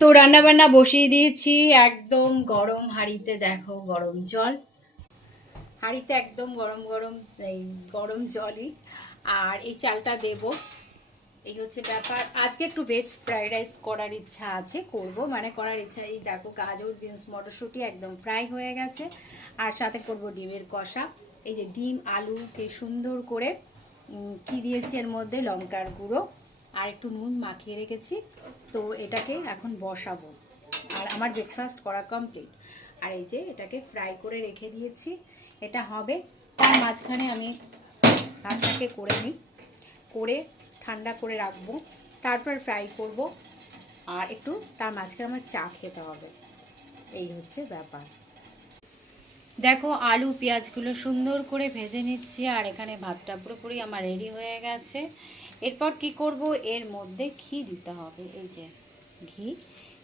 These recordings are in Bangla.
তো রান্না বান্না বসিয়ে দিয়েছি একদম গরম হাঁড়িতে, দেখো গরম জল, হাঁড়িতে একদম গরম গরম এই গরম জলই। আর এই চালটা দেব, এই হচ্ছে ব্যাপার। আজকে একটু ভেজ ফ্রাইড রাইস করার ইচ্ছা আছে, করব মানে করার ইচ্ছা। এই দেখো গাজর বিনস মটরশুঁটি একদম ফ্রাই হয়ে গেছে, আর সাথে করব ডিমের কষা। এই যে ডিম আলুকে সুন্দর করে কি দিয়েছি এর মধ্যে, লঙ্কার গুঁড়ো আর একটু নুন মাখিয়ে রেখেছি। তো এটাকে এখন বসাবো, আর আমার ব্রেকফাস্ট করা কমপ্লিট। আর এই যে এটাকে ফ্রাই করে রেখে দিয়েছি, এটা হবে। তার মাঝখানে আমি ভাতটাকে করে নিই, করে ঠান্ডা করে রাখবো, তারপর ফ্রাই করব। আর একটু তার মাঝখানে আমার চা খেতে হবে, এই হচ্ছে ব্যাপার। দেখো আলু পেঁয়াজগুলো সুন্দর করে ভেজে নিচ্ছি, আর এখানে ভাতটা পুরোপুরি আমার রেডি হয়ে গেছে। এরপর কি করব, এর মধ্যে ঘি দিতে হবে, এই যে ঘি,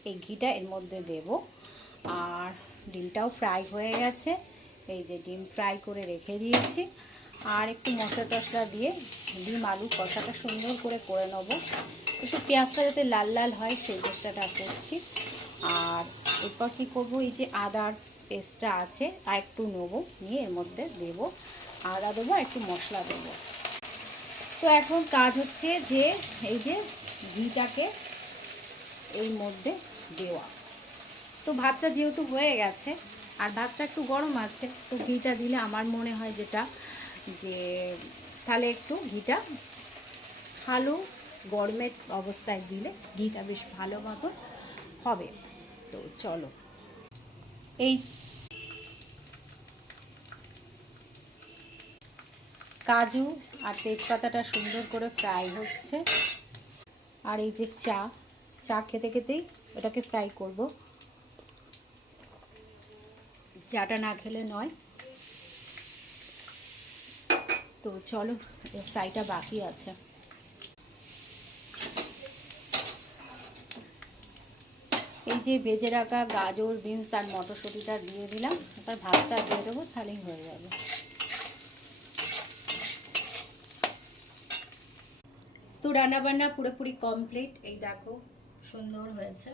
এই ঘিটা এর মধ্যে দেব। আর ডিমটাও ফ্রাই হয়ে গেছে, এই যে ডিম ফ্রাই করে রেখে দিয়েছি। আর একটু মশলা টশলা দিয়ে ডিম আলু কষাটা সুন্দর করে নেব, একটু পেঁয়াজটা যাতে লাল লাল হয় সেই চেষ্টাটা করছি। আর এরপর কী করবো, এই যে আদার পেস্টটা আছে আর একটু নেবো, নিয়ে এর মধ্যে দেবো, আদা দেবো আর একটু মশলা দেবো। তো এখন কাজ হচ্ছে যে এই যে ঘিটাকে এর মধ্যে দেওয়া। তো ভাতটা যেহেতু হয়ে গেছে আর ভাতটা একটু গরম আছে, তো ঘিটা দিলে আমার মনে হয় যেটা যে তাহলে একটু ঘিটা ভালো গরমের অবস্থায় দিলে ঘিটা বেশ ভালো মতো হবে। তো চলো, এই কাজু আর তেজপাতাটা সুন্দর করে ফ্রাই হচ্ছে। আর এই যে চা খেতে খেতেই এটাকে ফ্রাই করব, চাটা না খেলে নয়। তো চলো, ফ্রাইটা বাকি আছে। এই যে ভেজে রাখা গাজর বিনস আর মটরশুঁটিটা দিয়ে দিলাম, এবার ভাতটা দিয়ে দেবো, তাহলেই হয়ে যাবে। তো রান্নাবান্না পুরোপুরি কমপ্লিট, এই দেখো সুন্দর হয়েছে,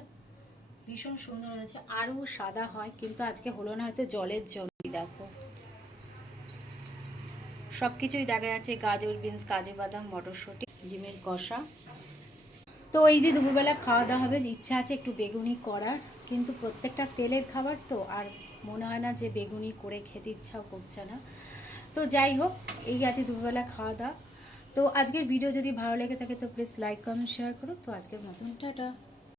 ভীষণ সুন্দর হয়েছে। আরও সাদা হয় কিন্তু আজকে হলো না, হয়তো জলের জন্যই। দেখো সব কিছুই দেখা যাচ্ছে, গাজর বিনস কাজু বাদাম মটরশুঁটি ডিমের কষা। তো এই যে দুপুরবেলা খাওয়া দাওয়া হবে, ইচ্ছা আছে একটু বেগুনি করার, কিন্তু প্রত্যেকটা তেলের খাবার তো আর মনে হয় না যে বেগুনি করে খেতে ইচ্ছাও করছে না। তো যাই হোক, এই আছে দুপুরবেলা খাওয়া দাওয়া। তো আজকের ভিডিও যদি ভালো লেগে থাকে তো প্লিজ লাইক কমেন্ট শেয়ার করো। তো আজকের মতন টাটা।